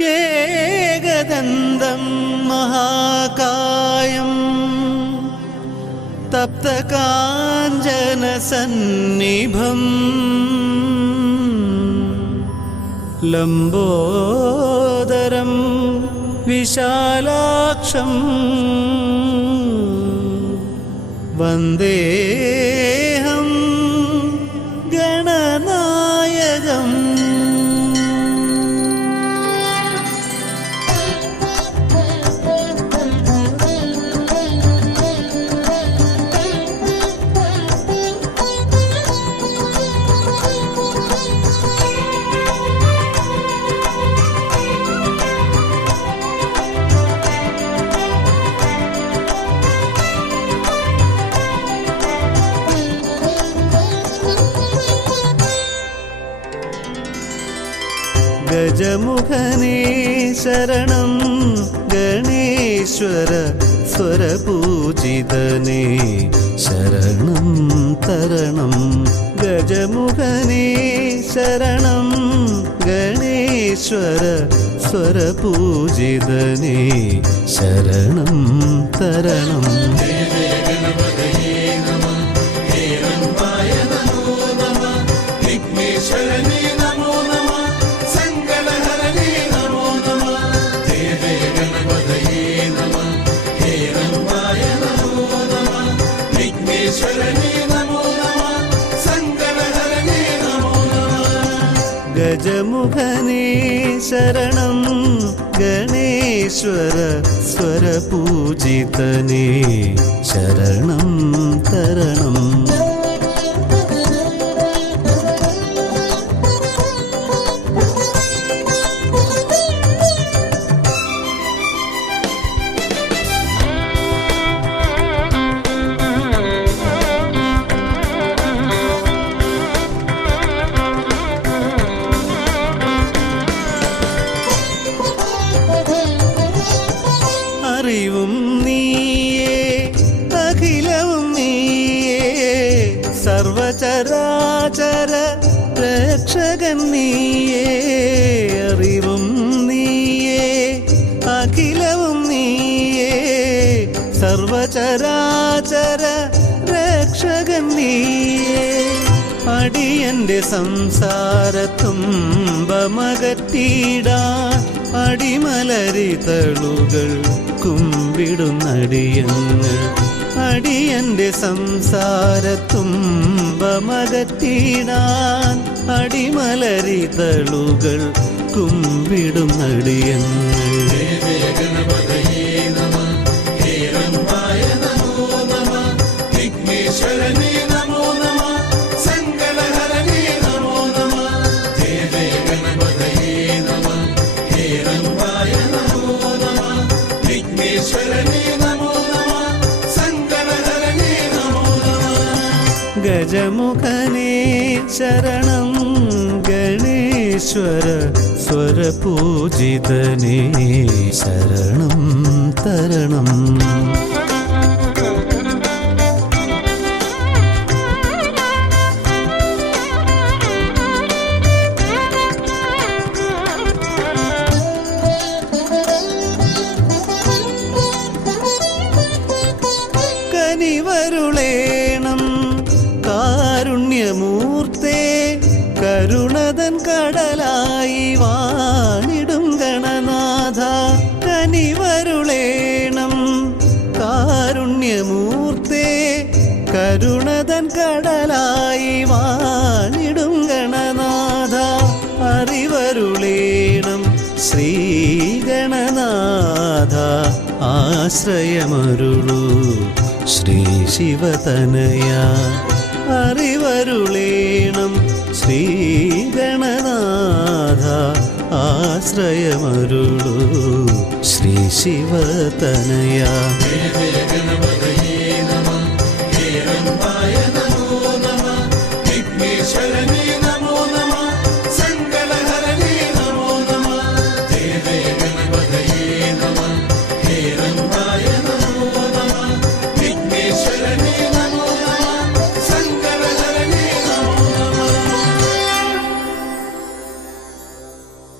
ഏകദന്തം മഹാകായം തപ്തകാഞ്ചനസന്നിഭം ലംബോദരം വിശാലാക്ഷം വന്ദേഹം ഗണനായകം. ഗജമുഖനേ ശരണം ഗണേശ്വര സ്വരപൂജിതനേ ശരണം തരണം. ഗജമുഖനേ ശരണം ഗണേശ്വര സ്വരപൂജിതനേ ശരണം തരണം. ഗജമുഖനേ ശരണം ഗണേശ്വര സ്വരപൂജിതനേ ശരണം തരണം. അറിവും നീയേ അഖിലവും നീയേ സർവചരാചര രക്ഷകൻ നീയേ. അറിവും നീയേ അഖിലവും നീയേ സർവചരാചര രക്ഷകൻ നീയേ. അടിയന്റെ സംസാരത്തുമ്പമകറ്റിടാൻ അടിമലരിതളുകൾ കുമ്പിടുന്നടിയങ്ങൾ. അടിയന്റെ സംസാരത്തുമ്പമകറ്റിടാൻ അടിമലരിതളുകൾ കുമ്പിടുന്നടിയങ്ങൾ. ഗജമുഖനേ ശരണം ഗണേശ്വര സ്വരപൂജിതനേ ശരണം തരണം. കനിവരുളേണം കാരുണ്യമൂർത്തേ കരുണതൻ കടലായി വാണിടും ഗണനാഥ. കനിവരുളേണം കാരുണ്യമൂർത്തേ കരുണതൻ കടലായി വാണിടും ഗണനാഥ. അറിവരുളേണം ശ്രീഗണനാഥ ആശ്രയമരുളൂ ശ്രീ ശിവതനയ. അറിവരുളേണം ശ്രീഗണനാഥ ആശ്രയമരുളൂ ശ്രീ ശിവതനയ.